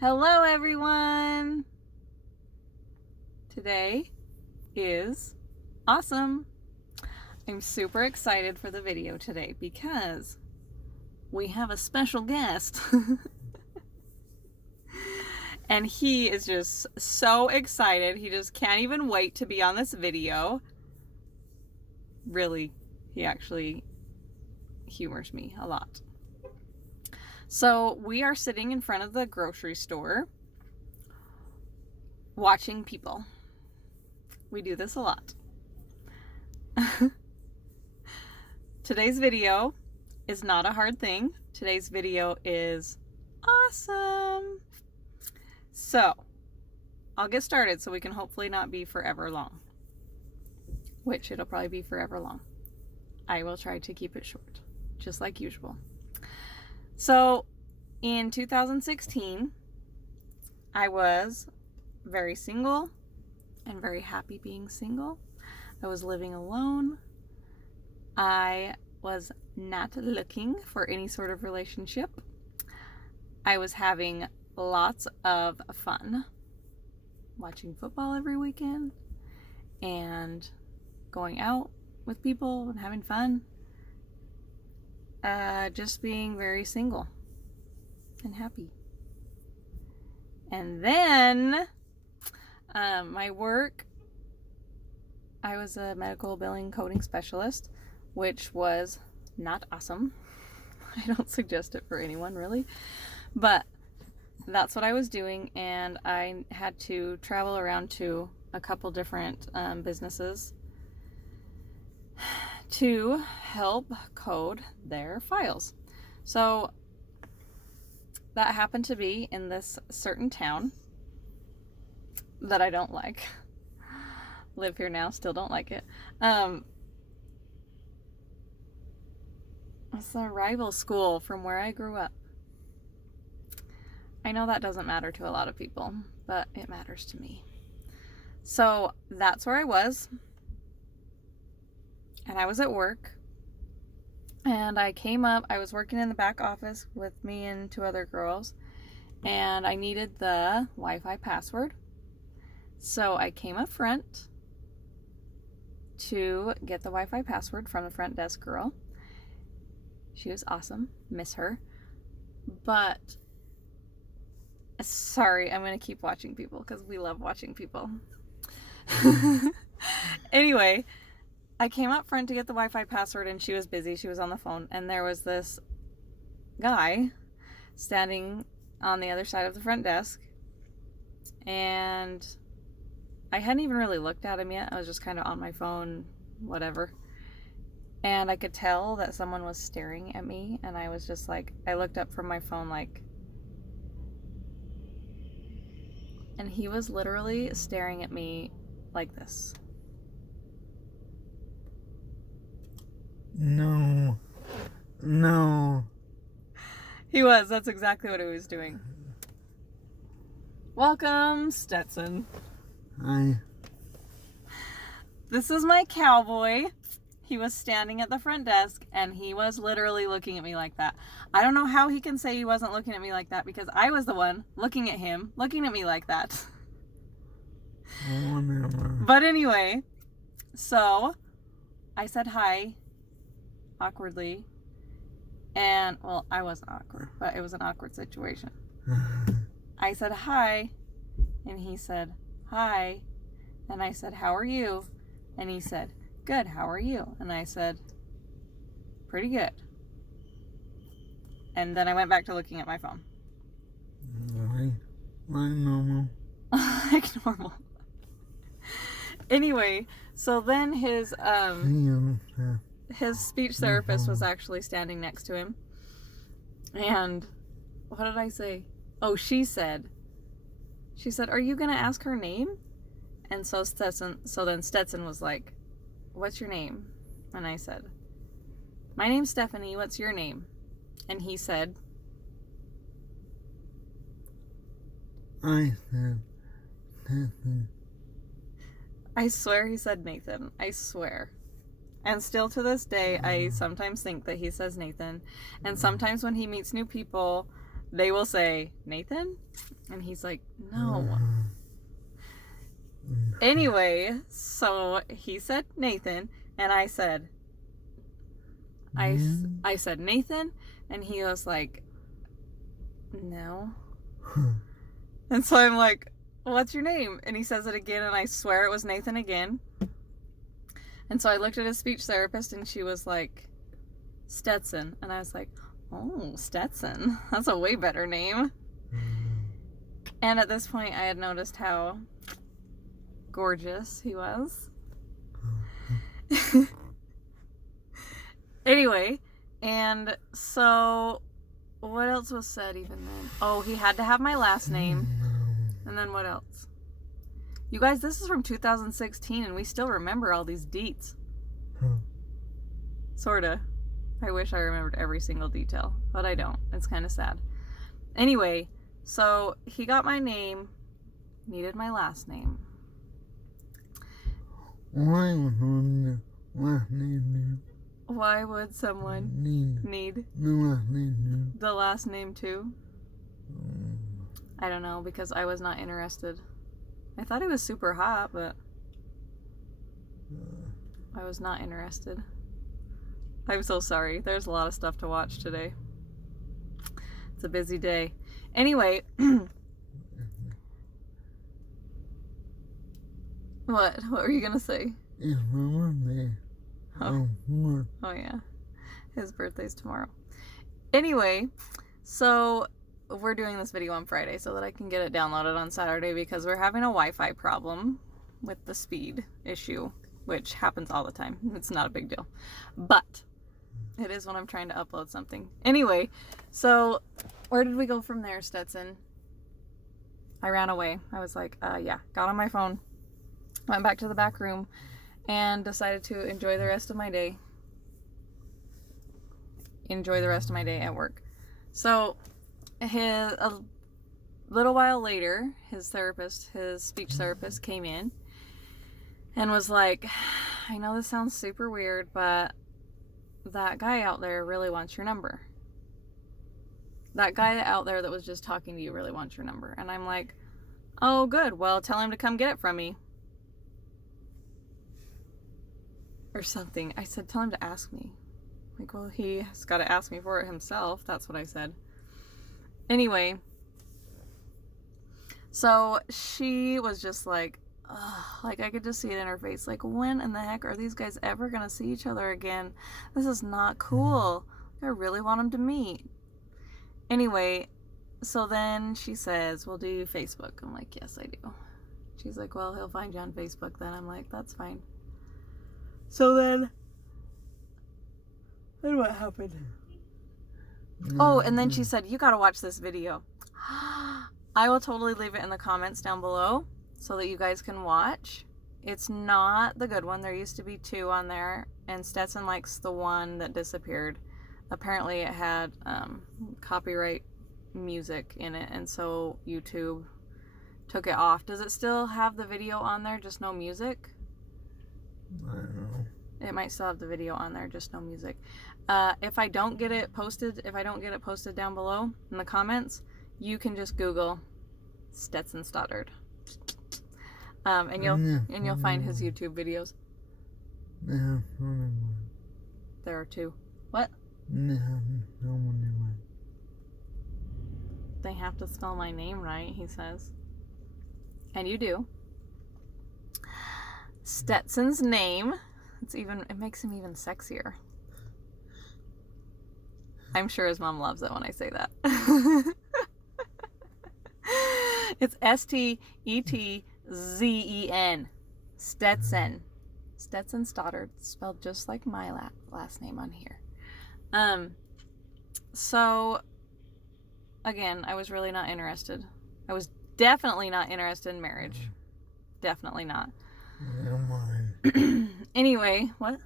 Hello everyone! Today is awesome. I'm super excited for the video today because we have a special guest. And he is just so excited. He just can't even wait to be on this video. Really, he actually humors me a lot. So we are sitting in front of the grocery store watching people. We do this a lot. Today's video is not a hard thing. Today's video is awesome. So I'll get started so we can hopefully not be forever long, which it'll probably be forever long. I will try to keep it short, just like usual. So in 2016, I was very single and very happy being single. I was living alone. I was not looking for any sort of relationship. I was having lots of fun watching football every weekend and going out with people and having fun. Just being very single and happy. And then my work, I was a medical billing coding specialist, which was not awesome. I don't suggest it for anyone really, but that's what I was doing, and I had to travel around to a couple different businesses to help code their files. So that happened to be in this certain town that I don't like. Live here now, still don't like it. It's a rival school from where I grew up. I know that doesn't matter to a lot of people, but it matters to me. So that's where I was. And I was at work. And I came up, I was working in the back office with me and two other girls. And I needed the Wi-Fi password. So I came up front to get the Wi-Fi password from the front desk girl. She was awesome. Miss her. But sorry, I'm going to keep watching people because we love watching people. Anyway, I came up front to get the Wi-Fi password and she was busy. She was on the phone, and there was this guy standing on the other side of the front desk, and I hadn't even really looked at him yet. I was just kind of on my phone, whatever. And I could tell that someone was staring at me, and I was just like, I looked up from my phone like, and he was literally staring at me like this. No. He was. That's exactly what he was doing. Welcome, Stetson. Hi. This is my cowboy. He was standing at the front desk, and he was literally looking at me like that. I don't know how he can say he wasn't looking at me like that, because I was the one looking at him, looking at me like that. Whatever. But anyway, so I said hi awkwardly. And, well, I wasn't awkward, but it was an awkward situation. I said hi, and he said hi. And I said, how are you? And he said, good, how are you? And I said, pretty good. And then I went back to looking at my phone. Like normal. Like normal. Anyway, so then his speech therapist was actually standing next to him. And what did I say? Oh, she said, are you going to ask her name? And so then Stetson was like, what's your name? And I said, my name's Stephanie. What's your name? And he said, I said Nathan. I swear he said Nathan. I swear. And still to this day, I sometimes think that he says Nathan. And sometimes when he meets new people, they will say, Nathan? And he's like, no. Anyway, so he said Nathan, and I said, I said Nathan, and he was like, no. And so I'm like, what's your name? And he says it again, and I swear it was Nathan again. And so I looked at his speech therapist, and she was like, Stetson. And I was like, oh, Stetson. That's a way better name. And at this point, I had noticed how gorgeous he was. Anyway, and so what else was said even then? Oh, he had to have my last name. And then what else? You guys, this is from 2016 and we still remember all these deets. Sorta. I wish I remembered every single detail, but I don't. It's kind of sad. Anyway, so he got my name, needed my last name. Why would one last name Why would someone need the last name? the last name too? I don't know, because I was not interested. I thought he was super hot, but I was not interested. I'm so sorry. There's a lot of stuff to watch today. It's a busy day. Anyway, what were you gonna say? It's my birthday. Oh yeah, his birthday's tomorrow. Anyway, so we're doing this video on Friday so that I can get it downloaded on Saturday because we're having a Wi-Fi problem with the speed issue, which happens all the time. It's not a big deal, but it is when I'm trying to upload something. Anyway, so where did we go from there, Stetson? I ran away. I was like, yeah, got on my phone, went back to the back room, and decided to enjoy the rest of my day. Enjoy the rest of my day at work. So, a little while later, his speech therapist came in and was like, I know this sounds super weird, but that guy out there really wants your number. That guy out there that was just talking to you really wants your number. And I'm like, oh, good. Well, tell him to come get it from me. Or something. I said, tell him to ask me. Like, well, he's got to ask me for it himself. That's what I said. Anyway, so she was just like, ugh, like I could just see it in her face. Like, when in the heck are these guys ever going to see each other again? This is not cool. I really want them to meet. Anyway, so then she says, well, do you Facebook? I'm like, yes, I do. She's like, well, he'll find you on Facebook then. I'm like, that's fine. So then what happened? Oh, and then she said, you gotta watch this video. I will totally leave it in the comments down below so that you guys can watch. It's not the good one. There used to be 2 on there, and Stetson likes the one that disappeared. Apparently it had copyright music in it, and so YouTube took it off. Does it still have the video on there, just no music? I don't know. It might still have the video on there, just no music. If I don't get it posted down below in the comments, you can just Google Stetson Stoddard, and you'll find his YouTube videos. There are 2. What? They have to spell my name right, he says. And you do. Stetson's name. It makes him even sexier. I'm sure his mom loves it when I say that. It's Stetzen. Stetson. Stetson Stoddard, spelled just like my last name on here. So, again, I was really not interested. I was definitely not interested in marriage. Definitely not. Anyway, what?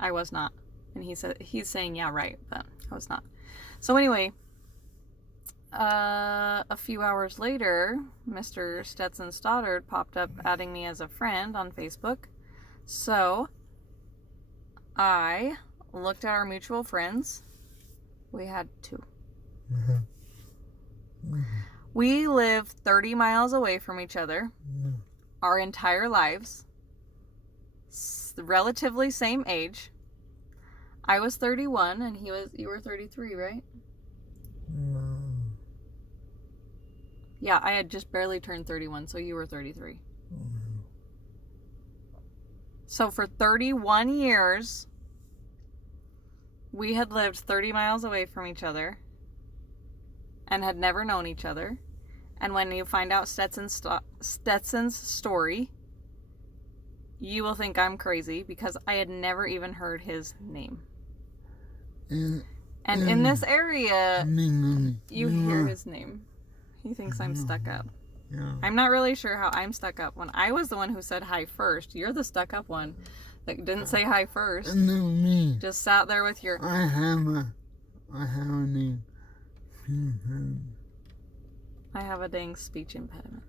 I was not. And he's saying, yeah, right, but I was not. So anyway, a few hours later, Mr. Stetson Stoddard popped up adding me as a friend on Facebook. So I looked at our mutual friends We had 2. Uh-huh. We lived 30 miles away from each other Yeah. our entire lives. Relatively same age. I was 31 and you were 33, right? No. Yeah, I had just barely turned 31, so you were 33. So for 31 years, we had lived 30 miles away from each other and had never known each other. And when you find out Stetson's story, you will think I'm crazy because I had never even heard his name. And in this area, you hear his name. He thinks I'm stuck up. Yeah. I'm not really sure how I'm stuck up. When I was the one who said hi first, you're the stuck up one that didn't say hi first. No, me. Just sat there with your... I have a name. I have a dang speech impediment.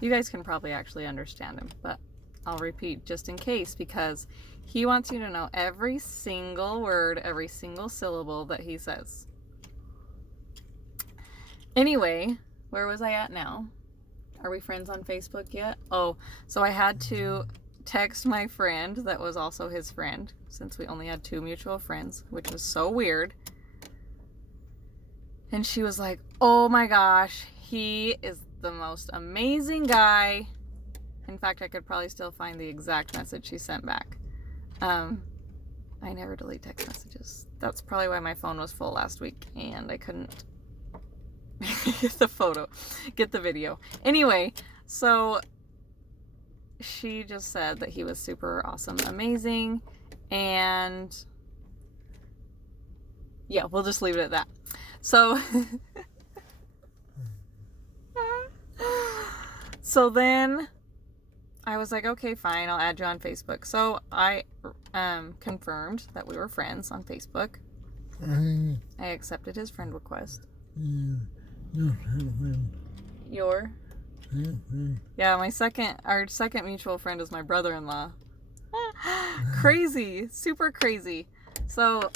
You guys can probably actually understand him, but I'll repeat just in case because he wants you to know every single word, every single syllable that he says. Anyway, where was I at now? Are we friends on Facebook yet? Oh, so I had to text my friend that was also his friend since we only had 2 mutual friends, which was so weird. And she was like, oh my gosh, he is the most amazing guy. In fact, I could probably still find the exact message she sent back. I never delete text messages. That's probably why my phone was full last week and I couldn't get the video. Anyway, so she just said that he was super awesome, amazing, and yeah, we'll just leave it at that. So so then I was like, okay, fine, I'll add you on Facebook. So I confirmed that we were friends on Facebook. I accepted his friend request. Your? Yeah, our second mutual friend is my brother-in-law. Crazy, super crazy. So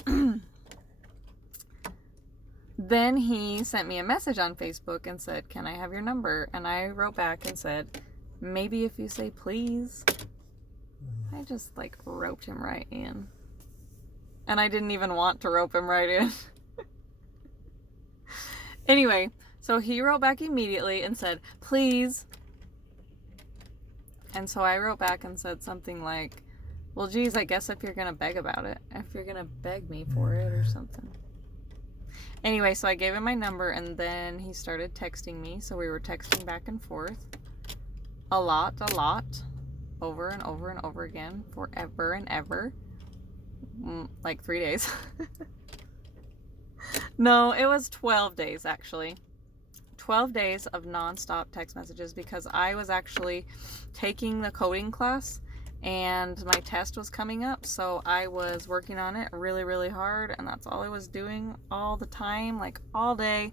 then he sent me a message on Facebook and said, can I have your number? And I wrote back and said, maybe if you say please. I just like roped him right in. And I didn't even want to rope him right in. Anyway, so he wrote back immediately and said, please. And so I wrote back and said something like, well, geez, I guess if you're going to beg about it, if you're going to beg me for it or something. Anyway, so I gave him my number and then he started texting me. So we were texting back and forth a lot, over and over and over again, forever and ever. Like 3 days. No, it was 12 days actually. 12 days of nonstop text messages because I was actually taking the coding class and my test was coming up, so I was working on it really, really hard, and that's all I was doing all the time, like all day.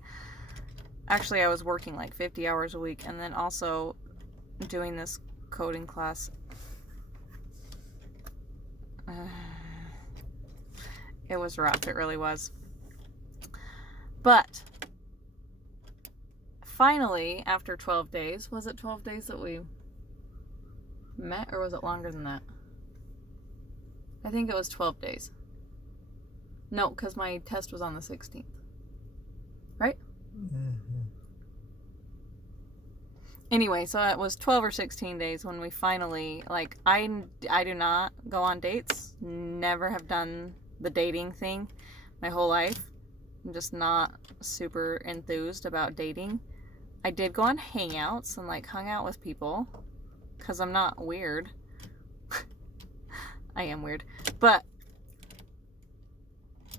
Actually, I was working like 50 hours a week and then also doing this coding class. It was rough, it really was. But finally, after 12 days, was it 12 days that we met, or was it longer than that? I think it was 12 days. No, because my test was on the 16th. Right? Anyway, so it was 12 or 16 days when we finally, like, I do not go on dates. Never have done the dating thing my whole life. I'm just not super enthused about dating. I did go on hangouts and, like, hung out with people because I'm not weird. I am weird. But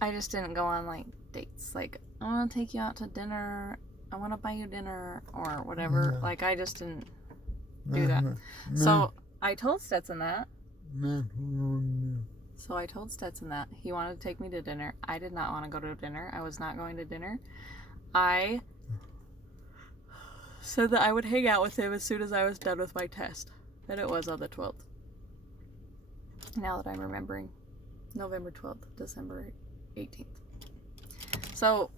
I just didn't go on, like, dates. Like, I want to take you out to dinner. I want to buy you dinner or whatever. Yeah. Like, I just didn't do that. So I told Stetson that. So I told Stetson that. He wanted to take me to dinner. I did not want to go to dinner. I was not going to dinner. I said that I would hang out with him as soon as I was done with my test. And it was on the 12th. Now that I'm remembering. November 12th, December 18th. So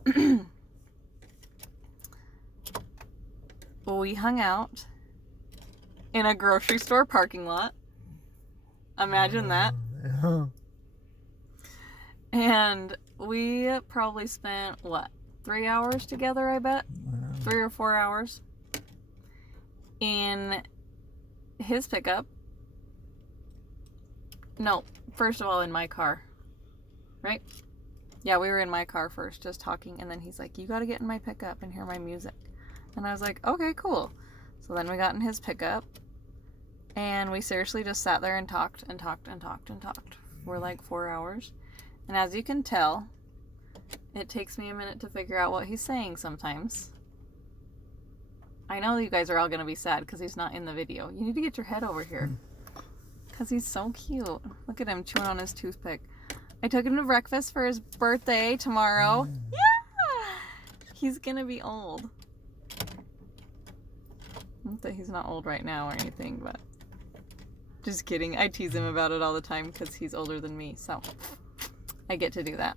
we hung out in a grocery store parking lot. Imagine that. Yeah. And we probably spent, 3 hours together, I bet? 3 or 4 hours in his pickup. No, first of all, in my car. Right? Yeah, we were in my car first, just talking, and then he's like, you gotta get in my pickup and hear my music. And I was like, okay, cool. So then we got in his pickup, and we seriously just sat there and talked and talked and talked and talked for like 4 hours. And as you can tell, it takes me a minute to figure out what he's saying sometimes. I know you guys are all gonna be sad because he's not in the video. You need to get your head over here. Because he's so cute. Look at him chewing on his toothpick. I took him to breakfast for his birthday tomorrow. Yeah! He's gonna be old. Not that he's not old right now or anything, but just kidding. I tease him about it all the time because he's older than me, so I get to do that.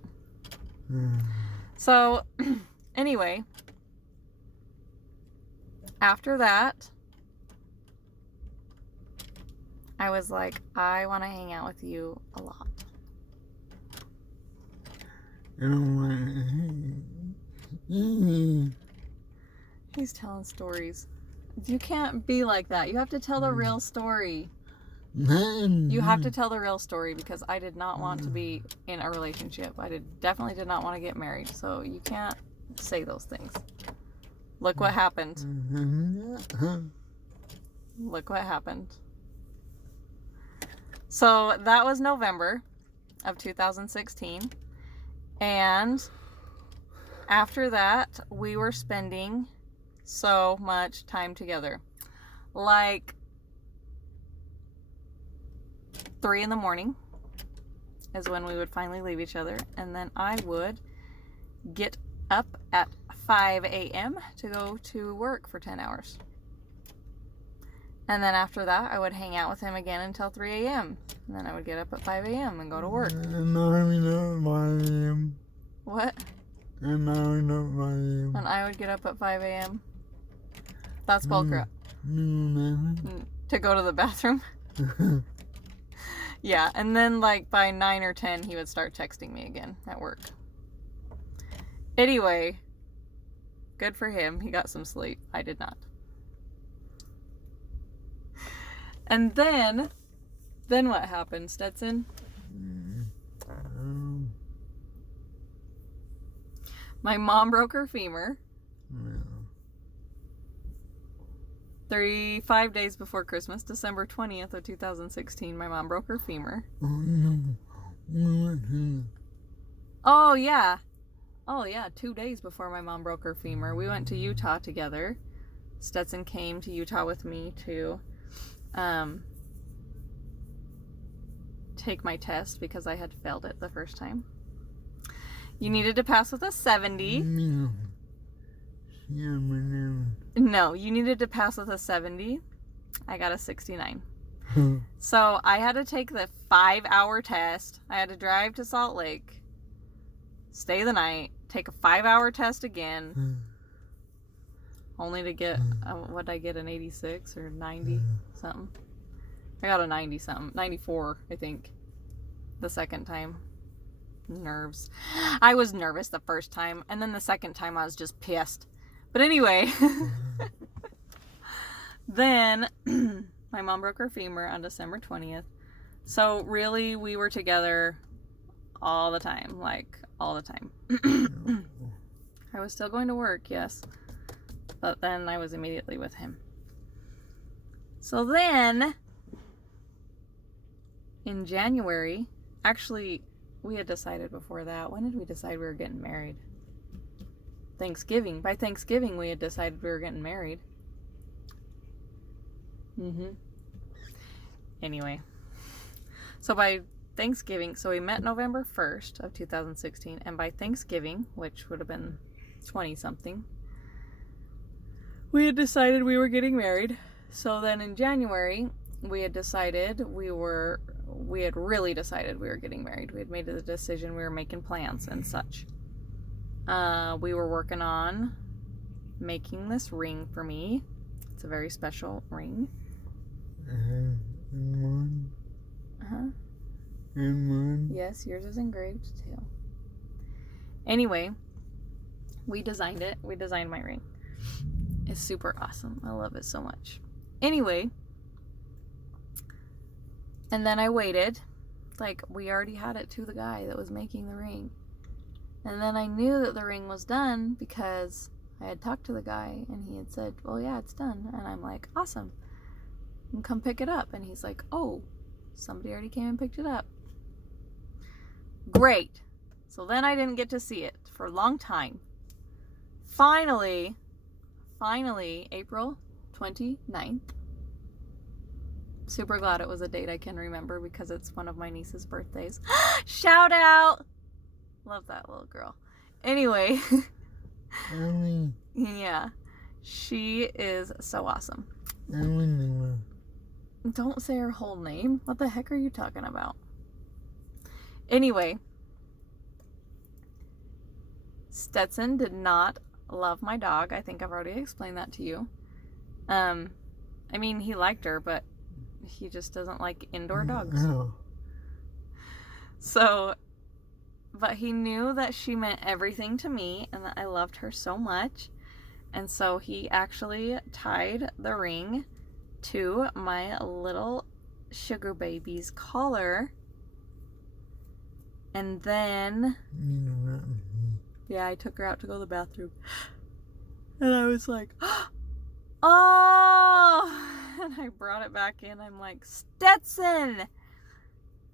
So, anyway, after that, I was like, I want to hang out with you a lot. He's telling stories. You can't be like that. You have to tell the real story. You have to tell the real story because I did not want to be in a relationship. Definitely did not want to get married. So you can't say those things. Look what happened. Look what happened. So that was November of 2016. And after that, we were spending so much time together. Like 3 in the morning is when we would finally leave each other. And then I would get up at 5 a.m. to go to work for 10 hours. And then after that, I would hang out with him again until 3 a.m. And then I would get up at 5 a.m. and go to work. What? And I would get up at 5 a.m. That's bullcrap. To go to the bathroom. Yeah, and then like by 9 or 10, he would start texting me again at work. Anyway, good for him. He got some sleep. I did not. And then what happened, Stetson? My mom broke her femur. 5 days before Christmas, December 20th of 2016, my mom broke her femur. Oh, yeah. 2 days before my mom broke her femur. We went to Utah together. Stetson came to Utah with me to take my test because I had failed it the first time. You needed to pass with a 70. No, you needed to pass with a 70. I got a 69. So I had to take the 5-hour test. I had to drive to Salt Lake, stay the night, take a 5-hour test again, only to get, what did I get, an 86 or 90 something? I got a 90 something, 94, I think, the second time. Nerves. I was nervous the first time, and then the second time I was just pissed. But anyway, then my mom broke her femur on December 20th. So really, we were together all the time, like all the time. I was still going to work, yes, but then I was immediately with him. So then, in January, actually, we had decided before that. When did we decide we were getting married? Thanksgiving. By Thanksgiving, we had decided we were getting married. Anyway. So by Thanksgiving, so we met November 1st of 2016, and by Thanksgiving, which would have been 20-something, we had decided we were getting married. So then in January, we had decided we had really decided we were getting married. We had made the decision, we were making plans and such. We were working on making this ring for me. It's a very special ring. One. Uh-huh. And one. Yes, yours is engraved too. Anyway, we designed it. We designed my ring. It's super awesome. I love it so much. Anyway, and then I waited. Like, we already had it to the guy that was making the ring. And then I knew that the ring was done because I had talked to the guy and he had said, well, yeah, it's done. And I'm like, awesome. And come pick it up. And he's like, oh, somebody already came and picked it up. Great. So then I didn't get to see it for a long time. Finally, April 29th. Super glad it was a date I can remember because it's one of my niece's birthdays. Shout out! Love that little girl. Anyway. Ellie. Yeah. She is so awesome. Eleanor. Don't say her whole name. What the heck are you talking about? Anyway. Stetson did not love my dog. I think I've already explained that to you. I mean, he liked her, but he just doesn't like indoor dogs. Oh. So, but he knew that she meant everything to me and that I loved her so much. And so he actually tied the ring to my little sugar baby's collar. And then, yeah, I took her out to go to the bathroom. And I was like, oh! And I brought it back in. I'm like, Stetson!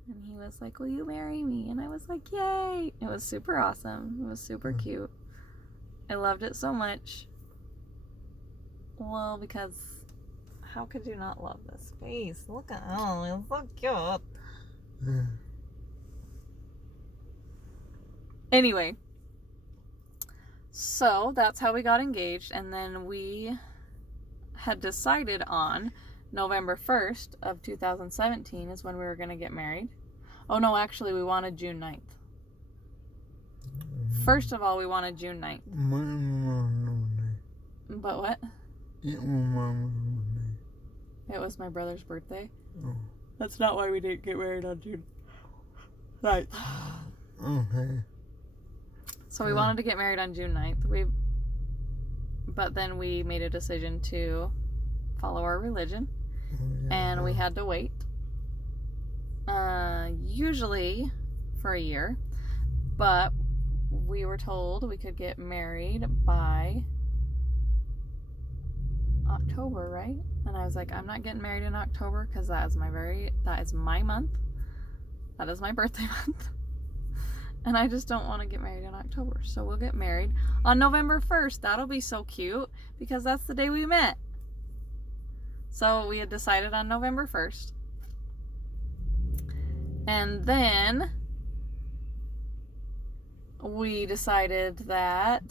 And he was like, will you marry me? And I was like, yay! It was super awesome. It was super cute. I loved it so much. Well, because how could you not love this face? Look at it's so cute. Yeah. Anyway, so that's how we got engaged, and then we had decided on November 1st of 2017 is when we were going to get married. Oh no, actually we wanted June 9th. First of all, we wanted June 9th. But what? It was my brother's birthday. Oh. That's not why we didn't get married on June 9th. Okay. So we wanted to get married on June 9th. But then we made a decision to follow our religion. And we had to wait. Usually for a year. But we were told we could get married by October, right? And I was like, I'm not getting married in October because that is my month. That is my birthday month. And I just don't want to get married in October. So we'll get married on November 1st. That'll be so cute because that's the day we met. So we had decided on November 1st. And then we decided that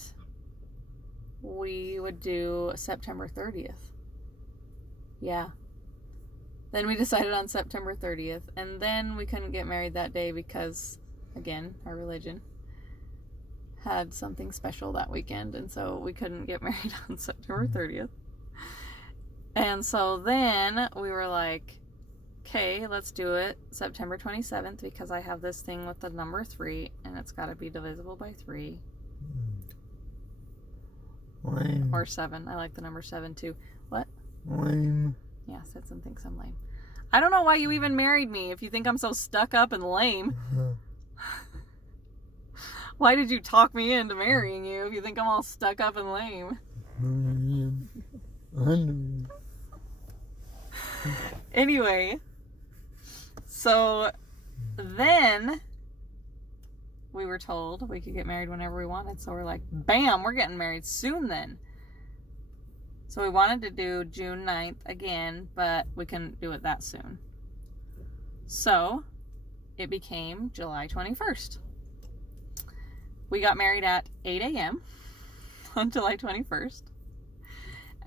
we would do September 30th. Yeah. Then we decided on September 30th. And then we couldn't get married that day because, again, our religion had something special that weekend. And so we couldn't get married on September 30th. And so then we were like, okay, let's do it September 27th because I have this thing with the number 3 and it's got to be divisible by 3. Lame. Or 7. I like the number 7 too. What? Lame. Yeah, Stetson thinks I'm lame. I don't know why you even married me if you think I'm so stuck up and lame. Why did you talk me into marrying you if you think I'm all stuck up and lame? Anyway, so then we were told we could get married whenever we wanted. So we're like, bam, we're getting married soon then. So we wanted to do June 9th again, but we couldn't do it that soon. So it became July 21st. We got married at 8 a.m. on July 21st.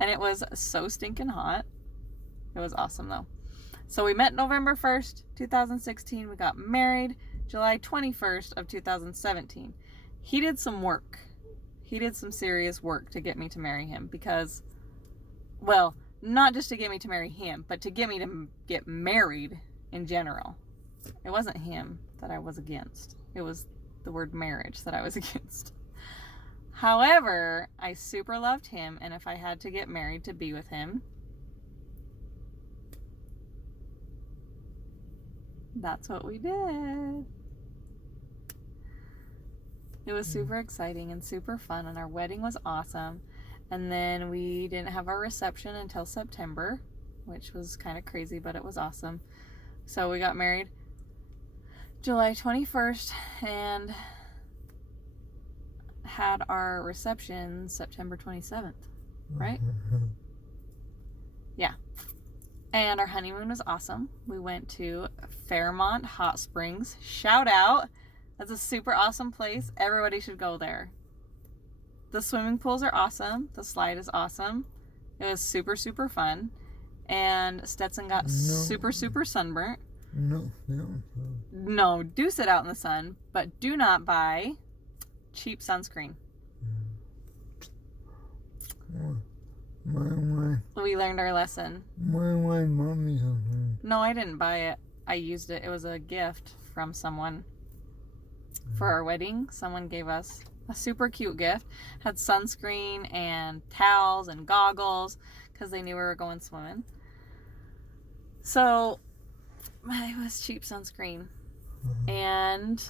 And it was so stinking hot. It was awesome though. So we met November 1st, 2016. We got married July 21st of 2017. He did some work he did some serious work to get me to marry him because, well, not just to get me to marry him, but to get me to get married in general. It wasn't him that I was against. It was the word marriage that I was against. However, I super loved him, and if I had to get married to be with him, that's what we did. It was super exciting and super fun, and our wedding was awesome. And then we didn't have our reception until September, which was kind of crazy, but it was awesome. So we got married July 21st and had our reception September 27th, right? Yeah. And our honeymoon was awesome. We went to Fairmont Hot Springs. Shout out. That's a super awesome place. Everybody should go there. The swimming pools are awesome. The slide is awesome. It was super, super fun. And Stetson got super, super sunburnt. No, do sit out in the sun, but do not buy cheap sunscreen. We learned our lesson. My wife bought me something. No, I didn't buy it. I used it. It was a gift from someone for our wedding. Someone gave us a super cute gift. Had sunscreen and towels and goggles because they knew we were going swimming. So it was cheap sunscreen. And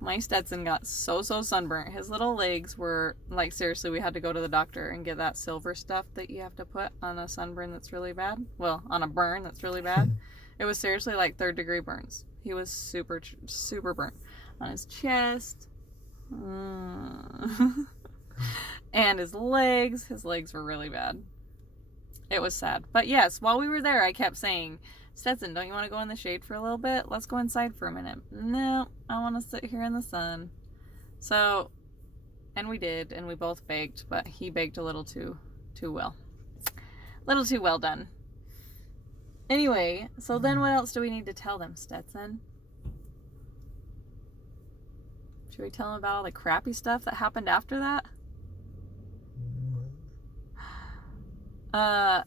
my Stetson got so sunburnt. His little legs were like, seriously, we had to go to the doctor and get that silver stuff that you have to put on a sunburn that's really bad. Well, on a burn that's really bad. It was seriously like 3rd-degree burns. He was super burnt on his chest. And his legs. His legs were really bad. It was sad. But yes, while we were there, I kept saying, Stetson, don't you want to go in the shade for a little bit? Let's go inside for a minute. No, I want to sit here in the sun. So, and we did, and we both baked, but he baked a little too well. Little too well done. Anyway, so then what else do we need to tell them, Stetson? Should we tell them about all the crappy stuff that happened after that? I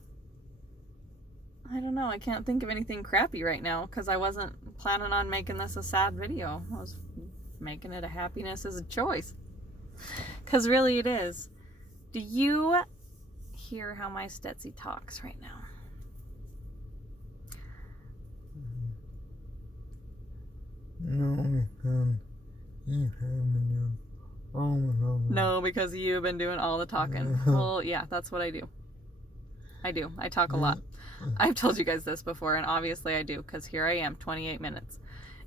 don't know. I can't think of anything crappy right now because I wasn't planning on making this a sad video. I was making it a happiness is a choice. Because really it is. Do you hear how my Stetsy talks right now? No, because you have been doing all the talking. No, because you've been doing all the talking. Well, yeah, that's what I do. I talk a lot. I've told you guys this before, and obviously I do, because here I am, 28 minutes.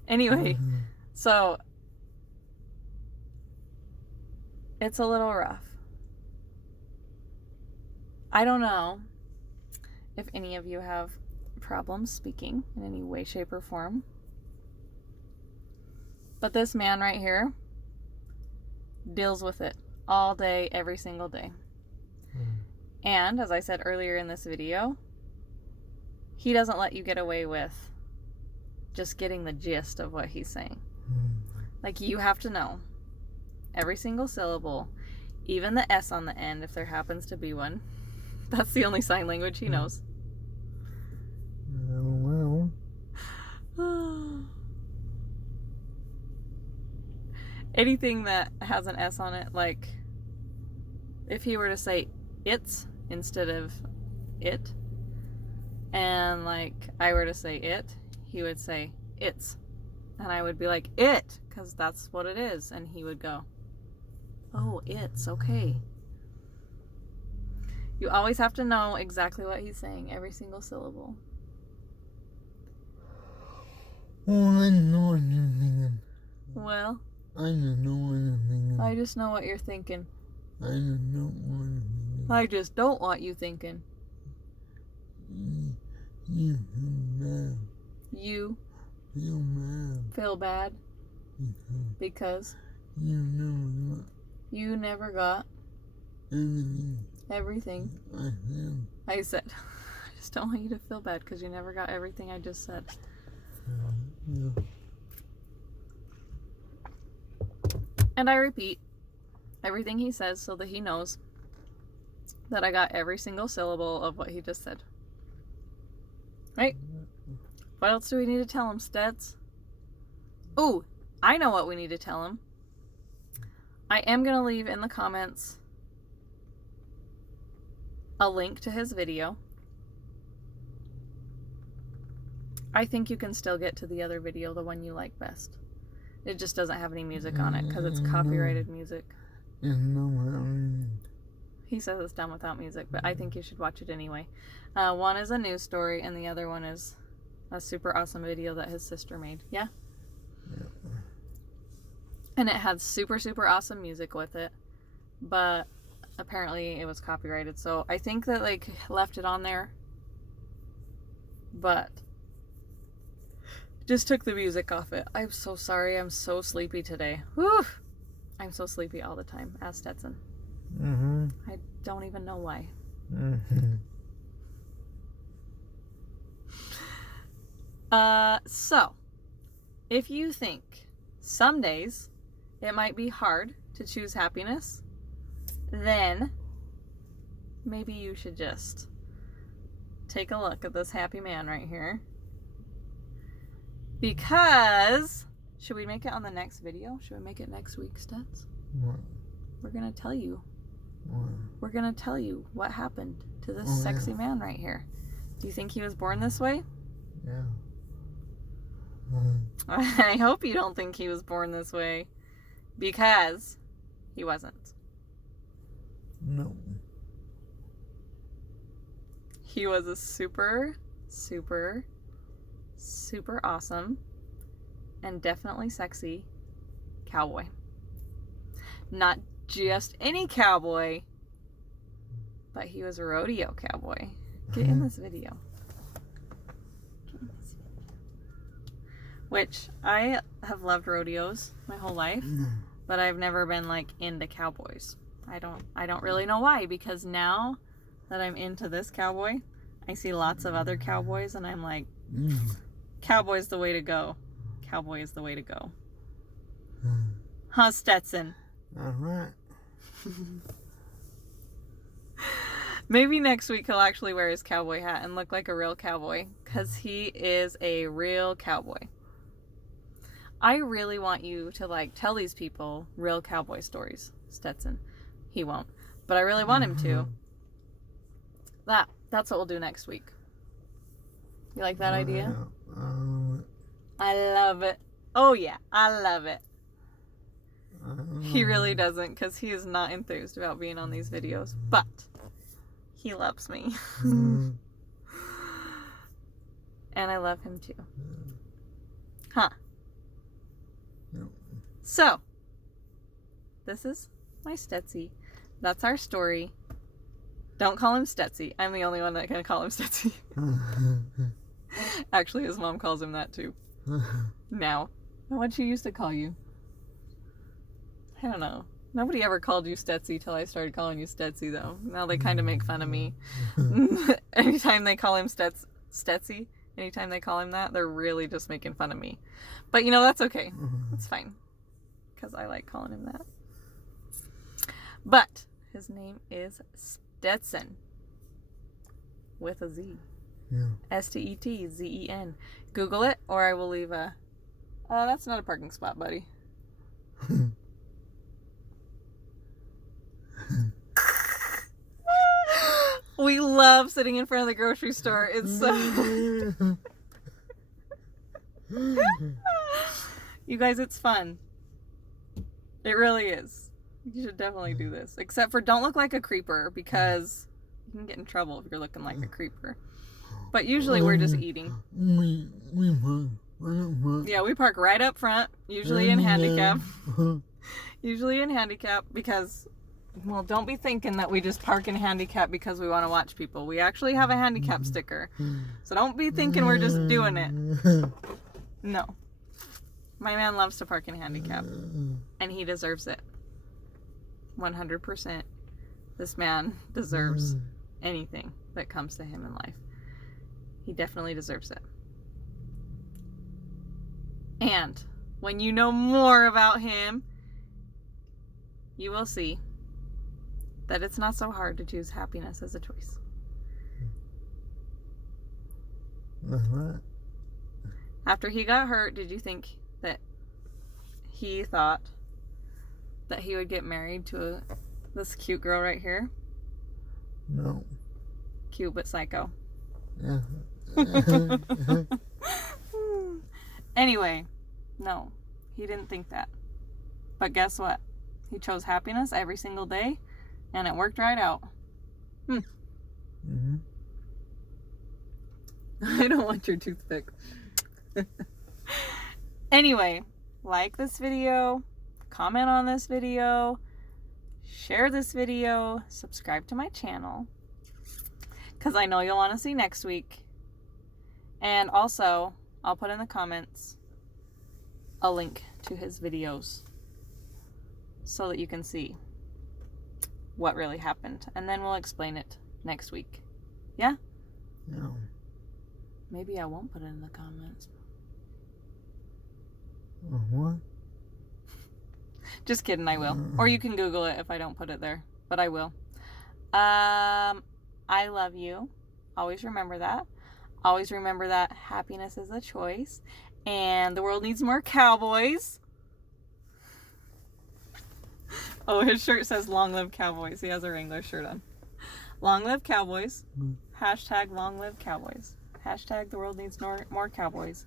Anyway, so it's a little rough. I don't know if any of you have problems speaking in any way, shape, or form. But this man right here deals with it all day, every single day. And as I said earlier in this video, he doesn't let you get away with just getting the gist of what he's saying. Like, you have to know every single syllable, even the S on the end if there happens to be one. That's the only sign language he knows. Well. Anything that has an S on it, like if he were to say it's instead of it, and like I were to say it, he would say it's, and I would be like it, because that's what it is, and he would go, oh, it's okay. You always have to know exactly what he's saying, every single syllable. Oh, I know what you're thinking. Well, I just know what you're thinking. I just know what you're thinking. I just know what you're thinking. I just don't want you thinking. You feel bad. You Feel bad. feel bad because you never got you never got everything everything I said. I said. I just don't want you to feel bad because you never got everything I just said. Yeah. And I repeat everything he says so that he knows that I got every single syllable of what he just said. Right? What else do we need to tell him, Stets? Ooh, I know what we need to tell him. I am going to leave in the comments a link to his video. I think you can still get to the other video, the one you like best. It just doesn't have any music on it because it's copyrighted music. He says it's done without music, but I think you should watch it anyway. One is a news story, and the other one is a super awesome video that his sister made. Yeah? Yeah. And it had super, super awesome music with it, but apparently it was copyrighted, so I think that, like, left it on there, but just took the music off it. I'm so sorry. I'm so sleepy today. Whew. I'm so sleepy all the time, as Stetson. Mm-hmm. I don't even know why. Mm-hmm. So, if you think some days it might be hard to choose happiness, then maybe you should just take a look at this happy man right here. Because, should we make it on the next video? Should we make it next week, Stets? What? We're going to tell you. What? We're going to tell you what happened to this sexy man right here. Do you think he was born this way? Yeah. I hope you don't think he was born this way. Because he wasn't. No. He was a super, super, super awesome and definitely sexy cowboy. Not just any cowboy, but he was a rodeo cowboy. Get in this video. Which I have loved rodeos my whole life, but I've never been like into cowboys. I don't really know why, because now that I'm into this cowboy, I see lots of other cowboys and I'm like, cowboy's the way to go. Cowboy is the way to go. Huh, Stetson? All right. Maybe next week he'll actually wear his cowboy hat and look like a real cowboy, because he is a real cowboy. I really want you to, like, tell these people real cowboy stories, Stetson. He won't, but I really want him to. That's what we'll do next week. You like that idea? I love it. Oh yeah, I love it. He really doesn't, because he is not enthused about being on these videos, but he loves me. And I love him too. Huh. So, this is my Stetsy. That's our story. Don't call him Stetsy. I'm the only one that can call him Stetsy. Actually, his mom calls him that too. Now. What'd she used to call you? I don't know. Nobody ever called you Stetsy till I started calling you Stetsy, though. Now they kind of make fun of me. Anytime they call him Stetsy, anytime they call him that, they're really just making fun of me. But, you know, that's okay. It's fine. Because I like calling him that. But his name is Stetson. With a Z. Yeah. Stetzen. Google it, or I will leave a... that's not a parking spot, buddy. We love sitting in front of the grocery store. It's so... You guys, it's fun. It really is. You should definitely do this. Except for don't look like a creeper, because you can get in trouble if you're looking like a creeper. But usually we're just eating. Yeah, we park right up front, usually in handicap. Usually in handicap because, well, don't be thinking that we just park in handicap because we want to watch people. We actually have a handicap sticker. So don't be thinking we're just doing it. No. My man loves to park in handicap. And he deserves it. 100%. This man deserves anything that comes to him in life. He definitely deserves it. And when you know more about him, you will see that it's not so hard to choose happiness as a choice. What? After he got hurt, did you think that he thought that he would get married to this cute girl right here? No. Cute but psycho. Yeah. Anyway, no, he didn't think that. But guess what? He chose happiness every single day, and it worked right out. Mm-hmm. I don't want your toothpick. Anyway, like this video, comment on this video, share this video, subscribe to my channel, because I know you'll want to see next week. And also, I'll put in the comments a link to his videos so that you can see what really happened. And then we'll explain it next week. Yeah? No. Maybe I won't put it in the comments. What? Just kidding, I will. Or you can Google it if I don't put it there. But I will. I love you. Always remember that. Always remember that happiness is a choice. And the world needs more cowboys. Oh, his shirt says long live cowboys. He has a Wrangler shirt on. Long live cowboys. Hashtag long live cowboys. Hashtag the world needs more cowboys.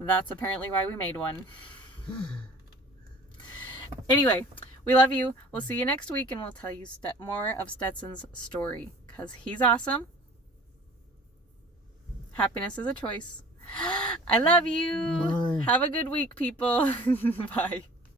That's apparently why we made one. Anyway, we love you. We'll see you next week, and we'll tell you more of Stetson's story, because he's awesome. Happiness is a choice. I love you. Bye. Have a good week, people. Bye.